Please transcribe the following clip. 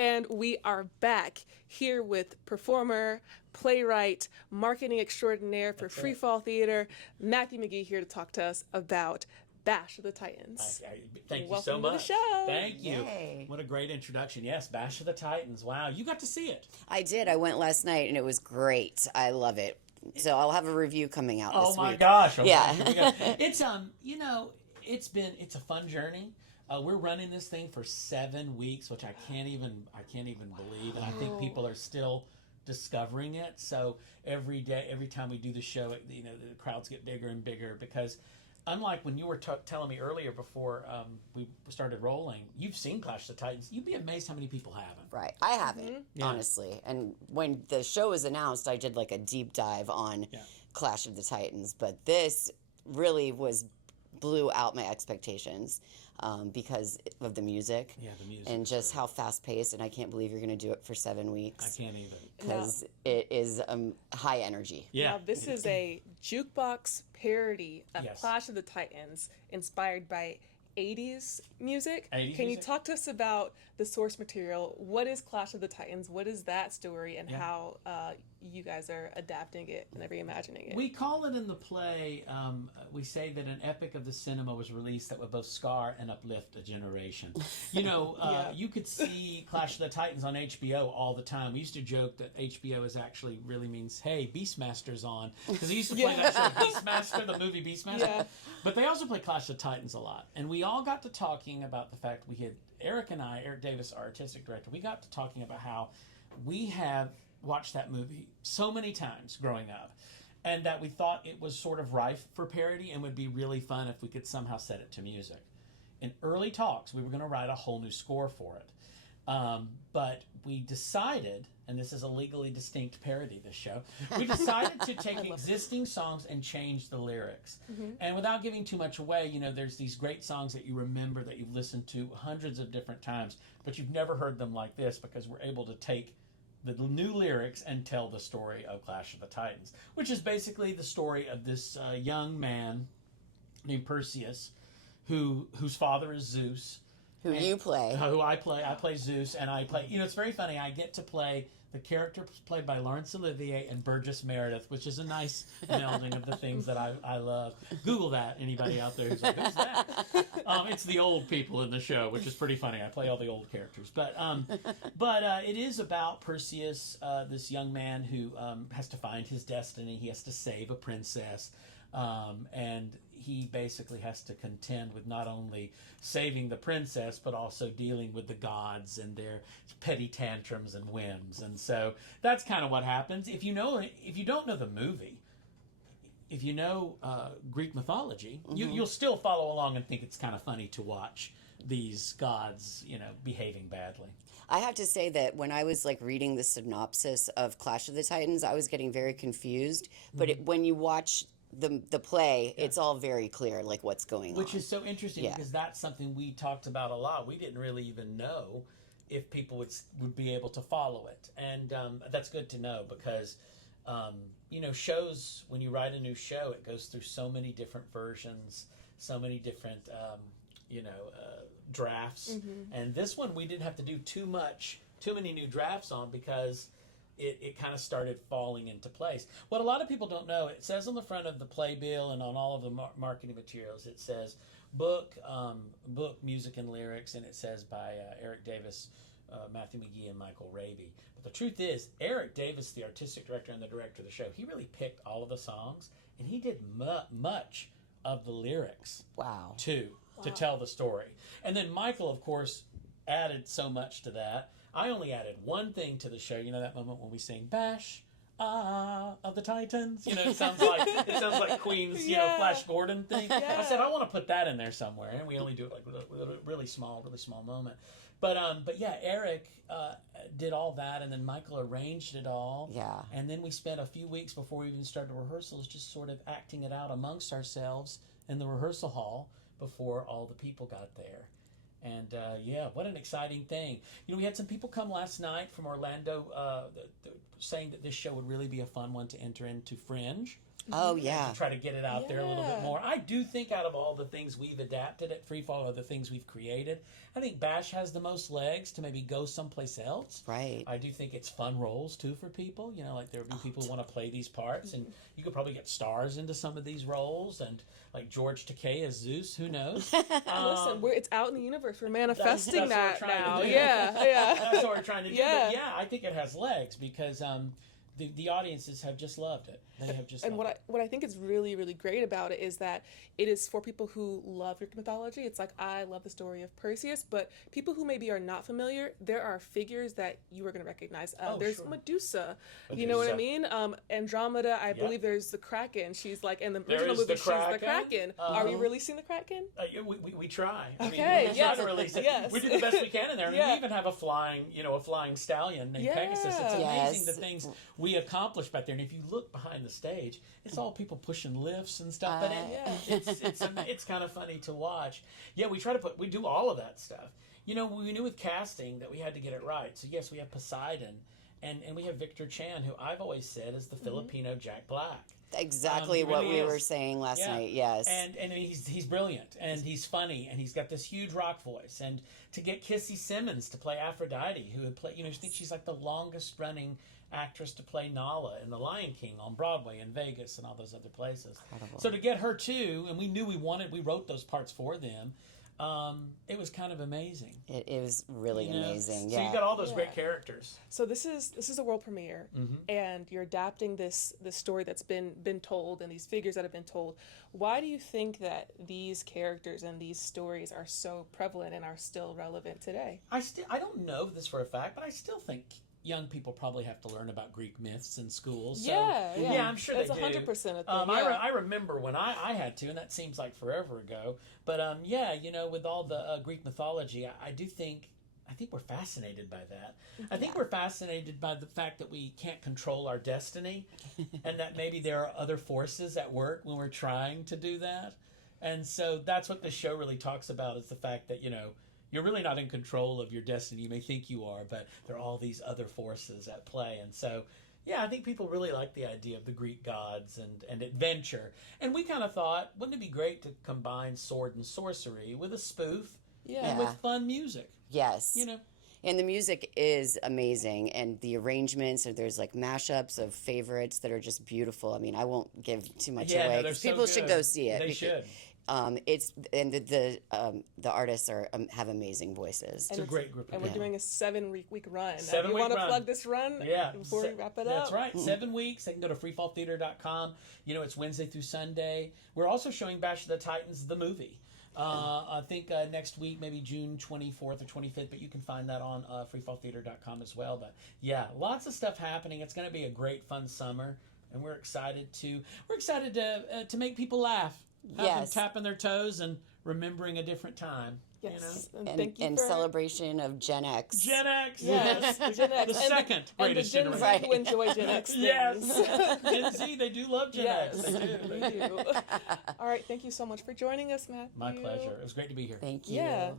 And we are back here with performer, playwright, marketing extraordinaire for Freefall Theatre, Matthew McGee, here to talk to us about Bash of the Titans. Thank you Welcome so much. to the show. Thank you. Yay. What a great introduction. Yes, Bash of the Titans. Wow, you got to see it. I did. I went last night, and it was great. I love it. So I'll have a review coming out this week. Oh my gosh. Okay. Yeah. It's it's a fun journny. We're running this thing for 7 weeks, which I can't even believe, and I think people are still discovering it. So every time we do the show, the crowds get bigger and bigger because, unlike when you were telling me earlier before we started rolling, you've seen Clash of the Titans. You'd be amazed how many people haven't. Right. I haven't, honestly. And when the show was announced, I did like a deep dive on Clash of the Titans. But this really blew out my expectations because of the music. Yeah, the music. And just how fast-paced, and I can't believe you're going to do it for 7 weeks. I can't even. Because it is high energy. Yeah. Now, this is a jukebox parody of Yes. Clash of the Titans, inspired by 80s music. 80s Can you music? talk to us about the source material? What is Clash of the Titans? What is that story, and how you guys are adapting it and reimagining it? We call it in the play, we say that an epic of the cinema was released that would both scar and uplift a generation. You could see Clash of the Titans on HBO all the time. We used to joke that HBO is actually really means, hey, Beastmaster's on. Because they used to play that show, Beastmaster, the movie Beastmaster. Yeah. But they also play Clash of the Titans a lot. And we all got to talking about the fact Eric Davis, our artistic director, we got to talking about how we have watched that movie so many times growing up, and that we thought it was sort of rife for parody and would be really fun if we could somehow set it to music. In early talks, we were going to write a whole new score for it. But we decided, and this is a legally distinct parody, this show, we decided to take existing songs and change the lyrics. Mm-hmm. And without giving too much away, there's these great songs that you remember that you've listened to hundreds of different times, but you've never heard them like this because we're able to take the new lyrics and tell the story of Clash of the Titans, which is basically the story of this young man named Perseus, whose father is Zeus. Who you play. Who I play. I play Zeus, and I play... it's very funny. I get to play... The character played by Laurence Olivier and Burgess Meredith, which is a nice melding of the things that I love. Google that, anybody out there who's like, who's that? It's the old people in the show, which is pretty funny. I play all the old characters. But it is about Perseus, this young man who has to find his destiny. He has to save a princess. And he basically has to contend with not only saving the princess, but also dealing with the gods and their petty tantrums and whims. And so that's kind of what happens. If you don't know the movie, if you know Greek mythology, you'll still follow along and think it's kind of funny to watch these gods, behaving badly. I have to say that when I was reading the synopsis of Clash of the Titans, I was getting very confused. But when you watch the play, it's all very clear, what's going on. Which is so interesting because that's something we talked about a lot. We didn't really even know if people would be able to follow it. And that's good to know because, shows, when you write a new show, it goes through so many different versions, so many different, drafts. Mm-hmm. And this one we didn't have to do too many new drafts on because it kind of started falling into place. What a lot of people don't know, it says on the front of the playbill and on all of the marketing materials, it says book, music and lyrics, and it says by Eric Davis, Matthew McGee, and Michael Raby. But the truth is, Eric Davis, the artistic director and the director of the show, he really picked all of the songs, and he did much of the lyrics to tell the story. And then Michael, of course, added so much to that. I only added one thing to the show. That moment when we sing Bash of the Titans. It sounds like Queen's Flash Gordon thing. Yeah. I said I want to put that in there somewhere, and we only do it with a really small moment. But yeah, Eric did all that, and then Michael arranged it all. Yeah. And then we spent a few weeks before we even started rehearsals just sort of acting it out amongst ourselves in the rehearsal hall before all the people got there. And what an exciting thing. We had some people come last night from Orlando saying that this show would really be a fun one to enter into Fringe. Oh, yeah. To try to get it out there a little bit more. I do think out of all the things we've adapted at Freefall or the things we've created, I think Bash has the most legs to maybe go someplace else. Right. I do think it's fun roles too for people. You know, like there will be people who want to play these parts, and you could probably get stars into some of these roles, and like George Takei as Zeus, who knows? Listen, it's out in the universe. We're manifesting that's that what we're trying now. to do. Yeah. That's what we're trying to do. Yeah. But yeah, I think it has legs because the audiences have just loved it. They have just. And what I think is really, really great about it is that it is for people who love Greek mythology. It's like, I love the story of Perseus, but people who maybe are not familiar, there are figures that you are going to recognize. There's sure. Medusa, you know what I mean? Andromeda, I believe there's the Kraken. She's like, in the original movie, she's the Kraken. Are we releasing the Kraken? We try. Okay, we try to release it. Yes. We do the best we can in there. And we even have a flying stallion named Pegasus. It's amazing the things we accomplish back there. And if you look behind the stage, it's all people pushing lifts and stuff. But it's kind of funny to watch. Yeah, we do all of that stuff. You know, we knew with casting that we had to get it right. So yes, we have Poseidon, and we have Victor Chan, who I've always said is the Filipino Jack Black. Exactly what we were saying last night. Yes, and he's brilliant, and he's funny, and he's got this huge rock voice. And to get Kissy Simmons to play Aphrodite, who had played, I think she's like the longest running actress to play Nala in The Lion King on Broadway in Vegas and all those other places. Incredible. So to get her too, and we knew we wrote those parts for them. It was kind of amazing. It was really amazing. So you got all those great characters. So this is a world premiere, and you're adapting this story that's been told and these figures that have been told. Why do you think that these characters and these stories are so prevalent and are still relevant today? I don't know this for a fact, but I still think young people probably have to learn about Greek myths in school. So, yeah, I'm sure that's they do. That's 100% a thing. I remember when I had to, and that seems like forever ago. But with all the Greek mythology, I think we're fascinated by that. I think we're fascinated by the fact that we can't control our destiny, and that maybe there are other forces at work when we're trying to do that. And so that's what this show really talks about, is the fact that, you're really not in control of your destiny. You may think you are, but there are all these other forces at play. And so, I think people really like the idea of the Greek gods and adventure. And we kind of thought, wouldn't it be great to combine sword and sorcery with a spoof and with fun music? Yes. And the music is amazing, and the arrangements, or there's like mashups of favorites that are just beautiful. I mean, I won't give too much away. No, People should go see it. They should. The artists have amazing voices. It's a great group of people. And we're doing a 7-week run. Do you want to plug this run before we wrap it up? That's right. 7 weeks. They can go to freefalltheatre.com. It's Wednesday through Sunday. We're also showing Bash of the Titans, the movie. I think next week, maybe June 24th or 25th, but you can find that on freefalltheatre.com as well. But lots of stuff happening. It's going to be a great, fun summer, and we're excited to make people laugh. Have them tapping their toes and remembering a different time. Yes. And celebration of Gen X. Gen X, yes. Gen X. The second greatest generation. And the Gen Z who enjoy Gen X things. Yes. Gen Z, they do love Gen X. They do. All right. Thank you so much for joining us, Matt. My pleasure. It was great to be here. Thank you. Yeah.